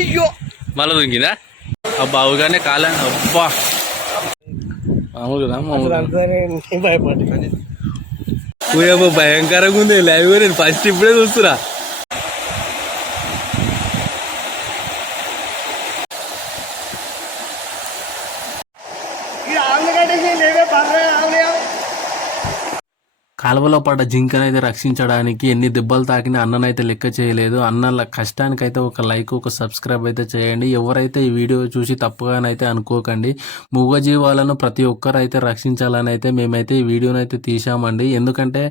అయ్యో మళ్ళీ దొంగిందా అబ్బా అవగానే కాలే అబ్బా మామూలుగా భయంకరంగా ఉంది లైవ్ నేను ఫస్ట్ ఇప్పుడే చూస్తున్నా. కాలువలో పడ్డ జింకనైతే రక్షించడానికి ఎన్ని దెబ్బలు తాకినా అన్ననైతే లెక్క చేయలేదు. అన్న కష్టానికైతే ఒక లైక్ ఒక సబ్స్క్రైబ్ అయితే చేయండి. ఎవరైతే ఈ వీడియో చూసి తప్పుగానైతే అనుకోకండి. మూగజీవాలను ప్రతి ఒక్కరు అయితే రక్షించాలని అయితే మేమైతే ఈ వీడియోనైతే తీసామండి. ఎందుకంటే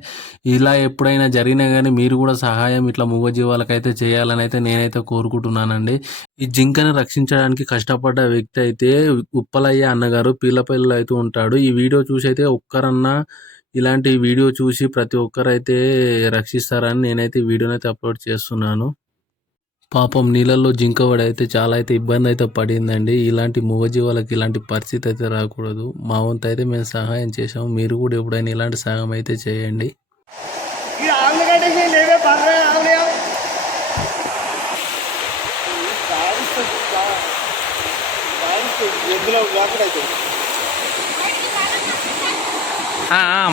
ఇలా ఎప్పుడైనా జరిగినా కానీ మీరు కూడా సహాయం ఇట్లా మూగజీవాలకైతే చేయాలని అయితే నేనైతే కోరుకుంటున్నానండి. ఈ జింకను రక్షించడానికి కష్టపడ్డ వ్యక్తి అయితే ఉప్పలయ్య అన్నగారు పీలపల్లిలో అయితే ఉంటాడు. ఈ వీడియో చూసి అయితే ఒక్కరన్నా ఇలాంటి వీడియో చూసి ప్రతి ఒక్కరైతే రక్షిస్తారని నేనైతే ఈ వీడియోనైతే అప్లోడ్ చేస్తున్నాను. పాపం నీళ్ళల్లో జింక అయితే చాలా అయితే ఇబ్బంది అయితే పడిందండి. ఇలాంటి మూగజీవాలకు ఇలాంటి పరిస్థితి అయితే రాకూడదు. మా వంతు అయితే మేము సహాయం చేసాము. మీరు కూడా ఎప్పుడైనా ఇలాంటి సహాయం అయితే చేయండి.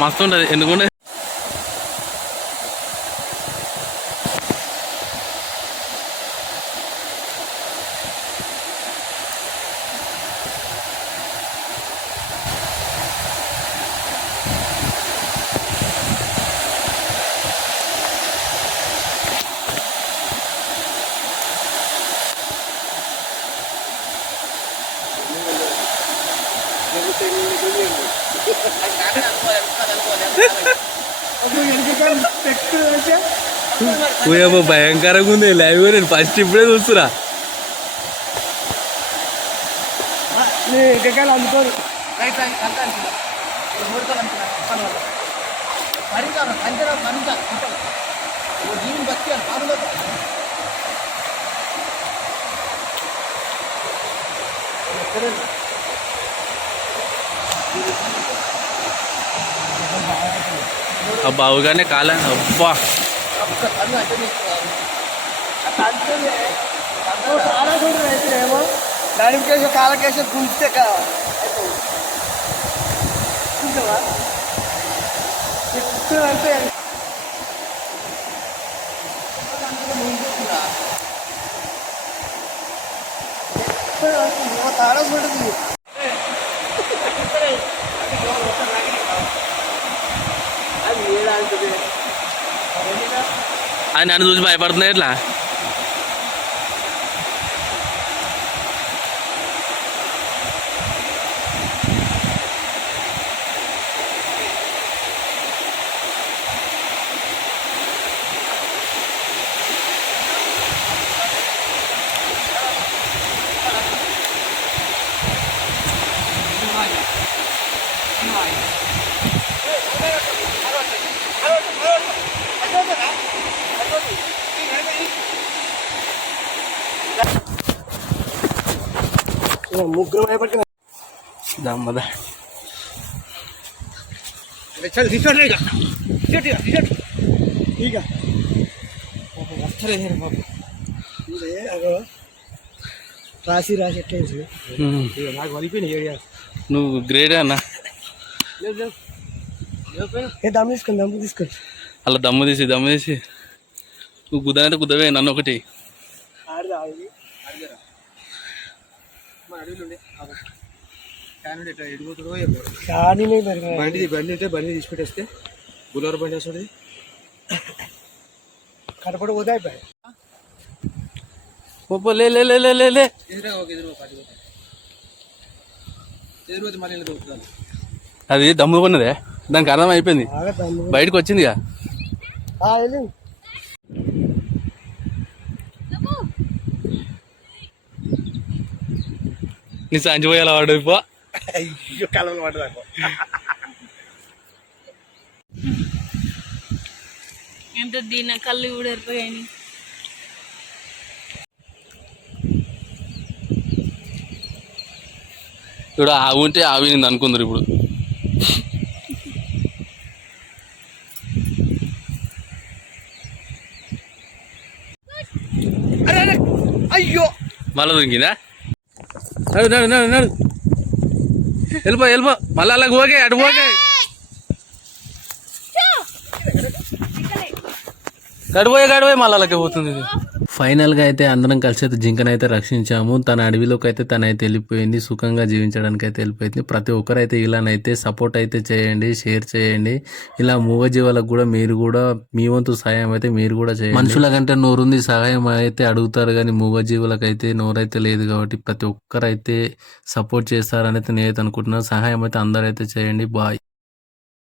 మస్తు ఉంటుంది ఎందుకంటే భయంకరంగా ఉంది లైవ్ నేను ఫస్ట్ ఇప్పుడే చూస్తున్నా. అందుకోరు అబ్బా అవగానే కాలే అబ్బా ఏమో దాని కేసు కాల కేసు గుంజితే అంటే తాడా పడుతుంది. అది నన్ను చూసి భయపడుతున్నాయి ఎట్లా ముగ్గురు భయపడుతున్నా దమ్మదా రాసి రాసి ఎట్లా నాకు వలిపోయినాయి ఏరియా. నువ్వు గ్రేట్ అన్నా. దమ్ము తీసుకొని దమ్ము తీసుకొని అలా దమ్ము తీసి నువ్వు గుద్దంటే గుద్దవే నన్ను ఒకటి బండి తీసి పెట్టేస్తే బుల్లర్ బండి వస్తుంది కనపడి పోతే అయిపోయాయి. అది దమ్ము కొన్నదే దానికి అర్థం అయిపోయింది బయటకు వచ్చిందిగా. నీ సంచి పోయేలా వాడిపో కాలంలో పడ్డా ఎంత దీన కళ్ళు కూడా ఎర్రగాయని. ఇప్పుడు ఆవు ఉంటే ఆవినింది అనుకుందరు ఇప్పుడు. అయ్యో మళ్ళా దొంగిందా నడు నడు నడు నడు వెళ్ళిపో మళ్ళీ అలాగ పోగే అటు పోగే గడిపోయి మళ్ళీ అలాగే పోతుంది ఫైనల్ గా అయితే అందరం కలిసి అయితే జింకనైతే రక్షించాము. తన అడవిలోకి అయితే తనైతే వెళ్ళిపోయింది, సుఖంగా జీవించడానికి అయితే వెళ్ళిపోయింది. ప్రతి ఒక్కరైతే ఇలానైతే సపోర్ట్ అయితే చేయండి, షేర్ చేయండి. ఇలా మూగజీవాలకు కూడా మీరు కూడా మీ వంతు సహాయం అయితే మీరు కూడా చేయండి. మనుషుల కంటే నోరుంది, సహాయం అయితే అడుగుతారు కానీ మూగజీవులకు అయితే నోరైతే లేదు. కాబట్టి ప్రతి ఒక్కరైతే సపోర్ట్ చేస్తారని అయితే నేనైతే అనుకుంటున్నాను. సహాయం అయితే అందరైతే చేయండి. బాయ్.